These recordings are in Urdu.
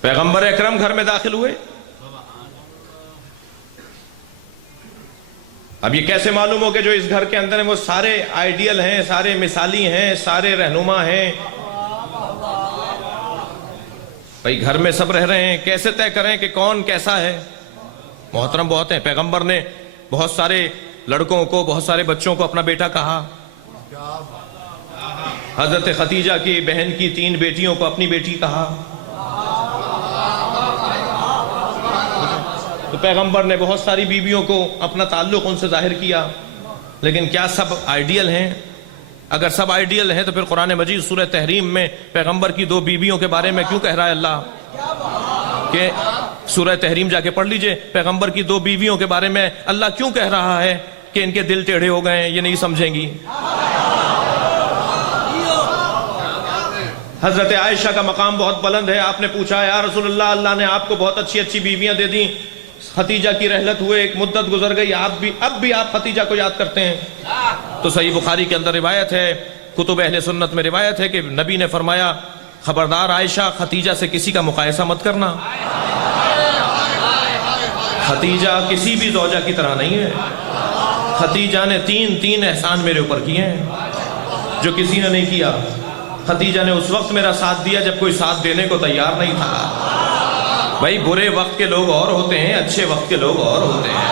پیغمبر اکرم گھر میں داخل ہوئے. اب یہ کیسے معلوم ہو کہ جو اس گھر کے اندر ہیں وہ سارے آئیڈیل ہیں, سارے مثالی ہیں, سارے رہنما ہیں؟ بھئی گھر میں سب رہ رہے ہیں, کیسے طے کریں کہ کون کیسا ہے؟ محترم بہت ہیں. پیغمبر نے بہت سارے لڑکوں کو, بہت سارے بچوں کو اپنا بیٹا کہا. حضرت خدیجہ کی بہن کی 3 بیٹیوں کو اپنی بیٹی کہا. تو پیغمبر نے بہت ساری بیویوں کو اپنا تعلق ان سے ظاہر کیا. لیکن کیا سب آئیڈیل ہیں؟ اگر سب آئیڈیل ہیں تو پھر قرآن مجید سورہ تحریم میں پیغمبر کی 2 بیویوں کے بارے میں کیوں کہہ رہا ہے اللہ؟ کہ سورہ تحریم جا کے پڑھ لیجئے, پیغمبر کی 2 بیویوں کے بارے میں اللہ کیوں کہہ رہا ہے کہ ان کے دل ٹیڑھے ہو گئے ہیں, یہ نہیں سمجھیں گی. حضرت عائشہ کا مقام بہت بلند ہے. آپ نے پوچھا یا رسول اللہ, اللہ نے آپ کو بہت اچھی اچھی بیویاں دے دیں, خدیجہ کی رحلت ہوئے, ایک مدت گزر گئی, اب بھی آپ خدیجہ کو یاد کرتے ہیں؟ تو صحیح بخاری کے اندر روایت ہے, کتب اہل سنت میں روایت ہے کہ نبی نے فرمایا خبردار عائشہ, خدیجہ سے کسی کا مقایسہ مت کرنا. خدیجہ کسی بھی زوجہ کی طرح نہیں ہے. خدیجہ نے 3 احسان میرے اوپر کیے ہیں جو کسی نے نہیں کیا. خدیجہ نے اس وقت میرا ساتھ دیا جب کوئی ساتھ دینے کو تیار نہیں تھا. بھائی برے وقت کے لوگ اور ہوتے ہیں, اچھے وقت کے لوگ اور ہوتے ہیں.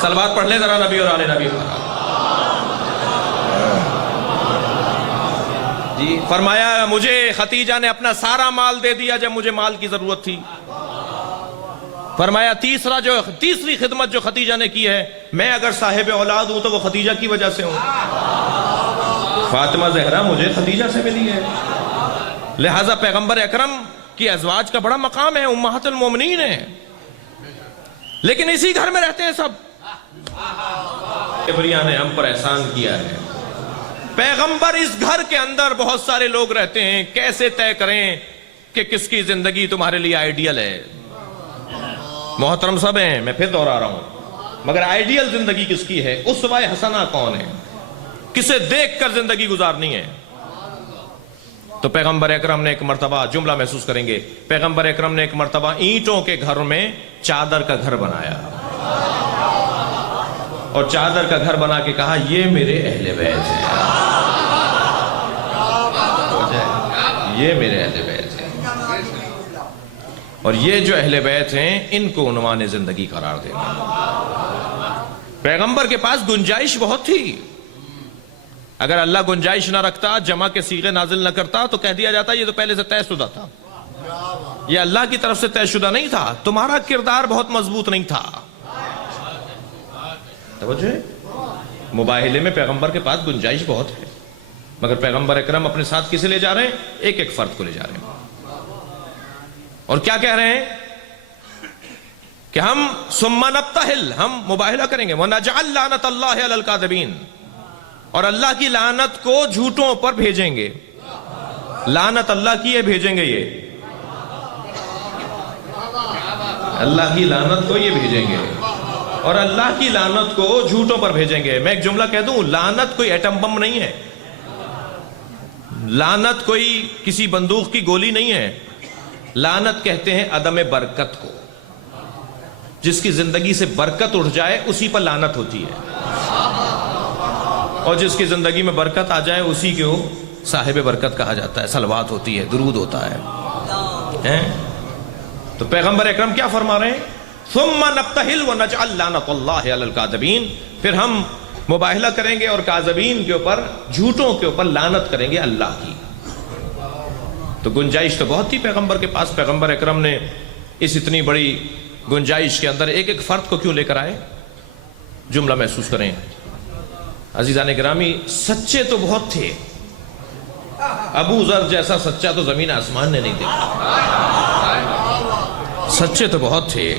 صلوات پڑھ لیں ذرا نبی اور آل نبی پر. جی فرمایا مجھے خدیجہ نے اپنا سارا مال دے دیا جب مجھے مال کی ضرورت تھی. فرمایا تیسری خدمت جو خدیجہ نے کی ہے, میں اگر صاحب اولاد ہوں تو وہ خدیجہ کی وجہ سے ہوں. فاطمہ زہرا مجھے خدیجہ سے ملی ہے. لہٰذا پیغمبر اکرم کی ازواج کا بڑا مقام ہے, امہات المومنین ہیں, لیکن اسی گھر میں رہتے ہیں سب. ابریا نے ہم پر احسان کیا ہے. پیغمبر اس گھر کے اندر بہت سارے لوگ رہتے ہیں, کیسے طے کریں کہ کس کی زندگی تمہارے لیے آئیڈیل ہے؟ محترم سب ہیں, میں پھر دوہرا رہا ہوں, مگر آئیڈیل زندگی کس کی ہے؟ اسوہ حسنہ کون ہے؟ کسے دیکھ کر زندگی گزارنی ہے؟ تو پیغمبر اکرم نے ایک مرتبہ, جملہ محسوس کریں گے, پیغمبر اکرم نے ایک مرتبہ اینٹوں کے گھر میں چادر کا گھر بنایا, اور چادر کا گھر بنا کے کہا یہ میرے اہل بیت ہیں, یہ میرے اہل بیت ہیں, اور یہ جو اہل بیت ہیں ان کو عنوان زندگی قرار دینا. پیغمبر کے پاس گنجائش بہت تھی. اگر اللہ گنجائش نہ رکھتا, جمع کے صیغے نازل نہ کرتا, تو کہہ دیا جاتا یہ تو پہلے سے طے شدہ تھا, یہ اللہ کی طرف سے طے شدہ نہیں تھا, تمہارا کردار بہت مضبوط نہیں تھا. توجہ ہے؟ مباہلے میں پیغمبر کے پاس گنجائش بہت ہے, مگر پیغمبر اکرم اپنے ساتھ کسے لے جا رہے ہیں؟ ایک فرد کو لے جا رہے ہیں. اور کیا کہہ رہے ہیں کہ ہم ثم نبتہل, ہم مباہلہ کریں گے, وَنَجْعَلْ لَعْنَةَ اللَّهِ عَلَى الْكَاذِبِينَ, اور اللہ کی لعنت کو جھوٹوں پر بھیجیں گے. لعنت اللہ کی ہے, بھیجیں گے یہ اللہ کی لعنت کو, یہ بھیجیں گے, اور اللہ کی لعنت کو جھوٹوں پر بھیجیں گے. میں ایک جملہ کہہ دوں, لعنت کوئی ایٹم بم نہیں ہے, لعنت کوئی کسی بندوق کی گولی نہیں ہے. لعنت کہتے ہیں عدم برکت کو, جس کی زندگی سے برکت اٹھ جائے اسی پر لعنت ہوتی ہے, اور جس کی زندگی میں برکت آ جائے اسی کو صاحب برکت کہا جاتا ہے. صلوات ہوتی ہے, درود ہوتا ہے. تو پیغمبر اکرم کیا فرما رہے ہیں؟ ثم نبتہل ونجعل لعنۃ اللہ علی الکاذبین, پھر ہم مباہلہ کریں گے اور کاذبین کے اوپر, جھوٹوں کے اوپر لعنت کریں گے اللہ کی. تو گنجائش تو بہت تھی پیغمبر کے پاس. پیغمبر اکرم نے اس اتنی بڑی گنجائش کے اندر ایک فرد کو کیوں لے کر آئے؟ جملہ محسوس کریں. عزیزان گرامی, سچے تو بہت تھے, ابو ذر جیسا سچا تو زمین آسمان نے نہیں دیکھا. سچے تو بہت تھے,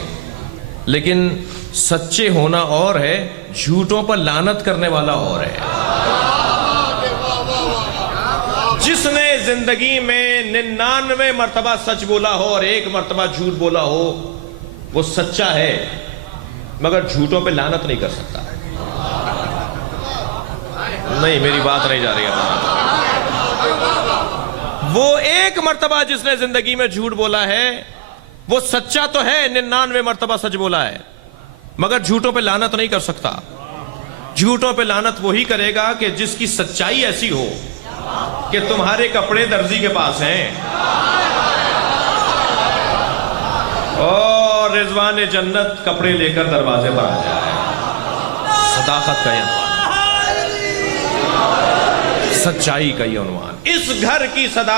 لیکن سچے ہونا اور ہے, جھوٹوں پر لعنت کرنے والا اور ہے. جس نے زندگی میں 99 مرتبہ سچ بولا ہو اور 1 مرتبہ جھوٹ بولا ہو, وہ سچا ہے, مگر جھوٹوں پہ لعنت نہیں کر سکتا. نہیں, میری بات نہیں جا رہی ہے. وہ ایک مرتبہ جس نے زندگی میں جھوٹ بولا ہے وہ سچا تو ہے، 99 مرتبہ سچ بولا ہے، مگر جھوٹوں پہ لعنت نہیں کر سکتا۔ جھوٹوں پہ لعنت وہی کرے گا کہ جس کی سچائی ایسی ہو کہ تمہارے کپڑے درزی کے پاس ہیں اور رضوان جنت کپڑے لے کر دروازے پر آ جائے۔ صداقت کا یہ عنوان، سچائی کا یہ عنوان، اس گھر کی صداقت